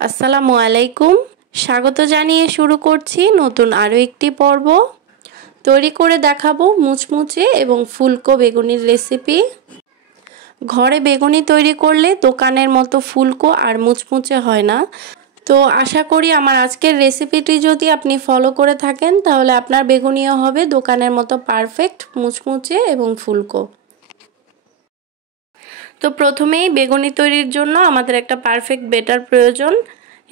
আসসালামু আলাইকুম। স্বাগত জানিয়ে শুরু করছি নতুন আরও একটি পর্ব। তৈরি করে দেখাবো মুচমুচে এবং ফুলকো বেগুনির রেসিপি। ঘরে বেগুনি তৈরি করলে দোকানের মতো ফুলকো আর মুচমুচে হয় না। তো আশা করি আমার আজকের রেসিপিটি যদি আপনি ফলো করে থাকেন তাহলে আপনার বেগুনিও হবে দোকানের মতো পারফেক্ট মুচমুচে এবং ফুলকো। তো প্রথমেই বেগুনি তৈরির জন্য আমাদের একটা পারফেক্ট ব্যাটার প্রয়োজন।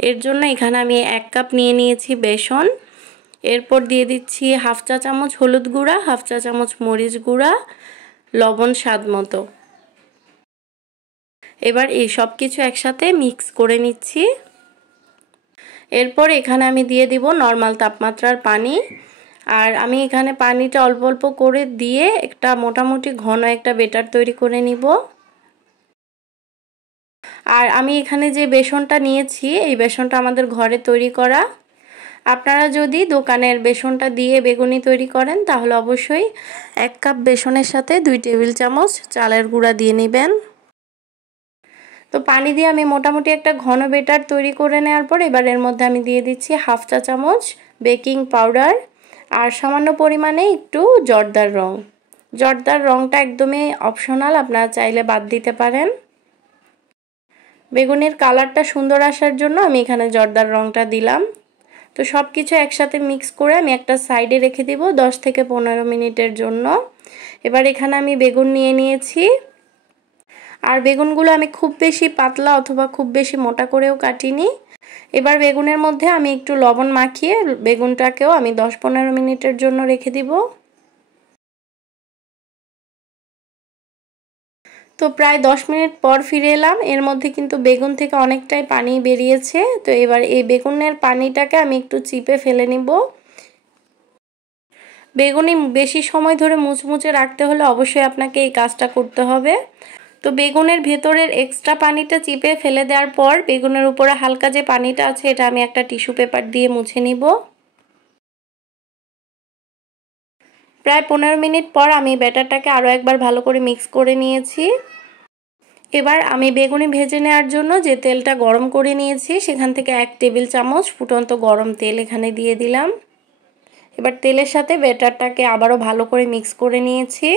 এর জন্য এখানে আমি 1 কাপ নিয়ে নিয়েছি বেসন। এরপর দিয়ে দিচ্ছি হাফ চা চামচ হলুদ গুঁড়া, হাফ চা চামচ মরিচ গুঁড়া, লবণ স্বাদ মতো। এবার এই সব কিছু একসাথে মিক্স করে নিচ্ছি। এরপর এখানে আমি দিয়ে দিব নর্মাল তাপমাত্রার পানি। আর আমি এখানে পানিটা অল্প অল্প করে দিয়ে একটা মোটামুটি ঘন একটা ব্যাটার তৈরি করে নিব। আর আমি এখানে যে বেসনটা নিয়েছি এই বেসনটা আমাদের ঘরে তৈরি করা। আপনারা যদি দোকানের বেসনটা দিয়ে বেগুনি তৈরি করেন তাহলে অবশ্যই 1 কাপ বেসনের সাথে 2 টেবিল চামচ চালের গুঁড়া দিয়ে নেবেন। তো পানি দিয়ে আমি মোটামুটি একটা ঘন ব্যাটার তৈরি করে নেওয়ার পর এবার এর মধ্যে আমি দিয়ে দিচ্ছি হাফ চা চামচ বেকিং পাউডার আর সামান্য পরিমাণে একটু জর্দার রং। জর্দার রংটা একদমই অপশনাল, আপনারা চাইলে বাদ দিতে পারেন। বেগুনের কালারটা সুন্দর আসার জন্য আমি এখানে জর্দার রংটা দিলাম। তো সব কিছু একসাথে মিক্স করে আমি একটা সাইডে রেখে দিব 10 থেকে 15 মিনিটের জন্য। এবার এখানে আমি বেগুন নিয়ে নিয়েছি। আর বেগুনগুলো আমি খুব বেশি পাতলা অথবা খুব বেশি মোটা করেও কাটিনি। এবার বেগুনের মধ্যে আমি একটু লবণ মাখিয়ে বেগুনটাকেও আমি 10-15 মিনিটের জন্য রেখে দিব। তো প্রায় 10 মিনিট পর ফিরে এলাম। এর মধ্যে কিন্তু বেগুন থেকে অনেকটাই পানি বেরিয়েছে। তো এবার এই বেগুনের পানিটাকে আমি একটু চিপে ফেলে নিব। বেগুনি বেশি সময় ধরে মুচমুচে রাখতে হলে অবশ্যই আপনাকে এই কাজটা করতে হবে। তো বেগুনের ভেতরের এক্সট্রা পানিটা চিপে ফেলে দেওয়ার পর বেগুনের উপরে হালকা যে পানিটা আছে এটা আমি একটা টিস্যু পেপার দিয়ে মুছে নিব। প্রায় 15 মিনিট পর আমি ব্যাটারটাকে আরও একবার ভালো করে মিক্স করে নিয়েছি। এবার আমি বেগুনি ভেজে নেওয়ার জন্য যে তেলটা গরম করে নিয়েছি সেখান থেকে 1 টেবিল চামচ ফুটন্ত গরম তেল এখানে দিয়ে দিলাম। এবার তেলের সাথে ব্যাটারটাকে আবারও ভালো করে মিক্স করে নিয়েছি।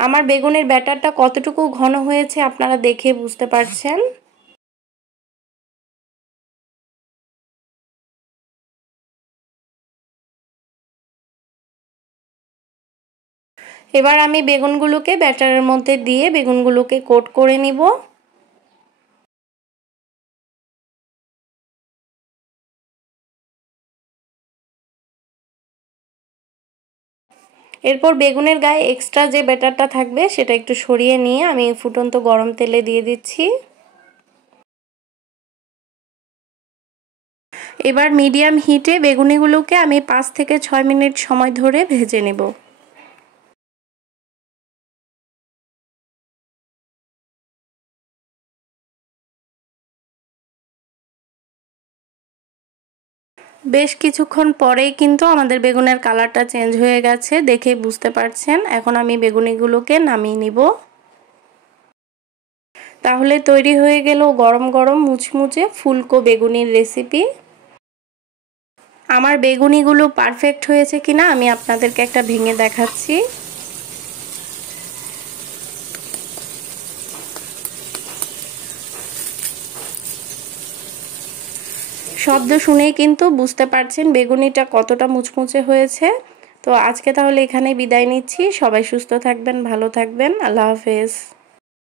আমার বেগুনের ব্যাটারটা কতটুকু ঘন হয়েছে আপনারা দেখে বুঝতে পারছেন। এবার আমি বেগুনগুলোকে ব্যাটারের মধ্যে দিয়ে বেগুনগুলোকে কোট করে নিব। এরপর বেগুনের গায়ে এক্সট্রা যে ব্যাটারটা থাকবে সেটা একটু সরিয়ে নিয়ে আমি ফুটন্ত গরম তেলে দিয়ে দিচ্ছি। এবার মিডিয়াম হিটে বেগুনিগুলোকে আমি 5 থেকে 6 মিনিট সময় ধরে ভেজে নেব। বেশ কিছুক্ষণ পরেই কিন্তু আমাদের বেগুনের কালারটা চেঞ্জ হয়ে গেছে, দেখেই বুঝতে পারছেন। এখন আমি বেগুনিগুলোকে নামিয়ে নিব। তাহলে তৈরি হয়ে গেল গরম গরম মুচমুচে ফুলকো বেগুনির রেসিপি। আমার বেগুনিগুলো পারফেক্ট হয়েছে কিনা আমি আপনাদেরকে একটা ভেঙে দেখাচ্ছি। শব্দ শুনেই কিন্তু বুঝতে পারছেন বেগুনিটা কতটা মুচমুচে হয়েছে। তো আজকে তাহলে এখানে বিদায় নিচ্ছি। সবাই সুস্থ থাকবেন, ভালো থাকবেন। আল্লাহ হাফেজ।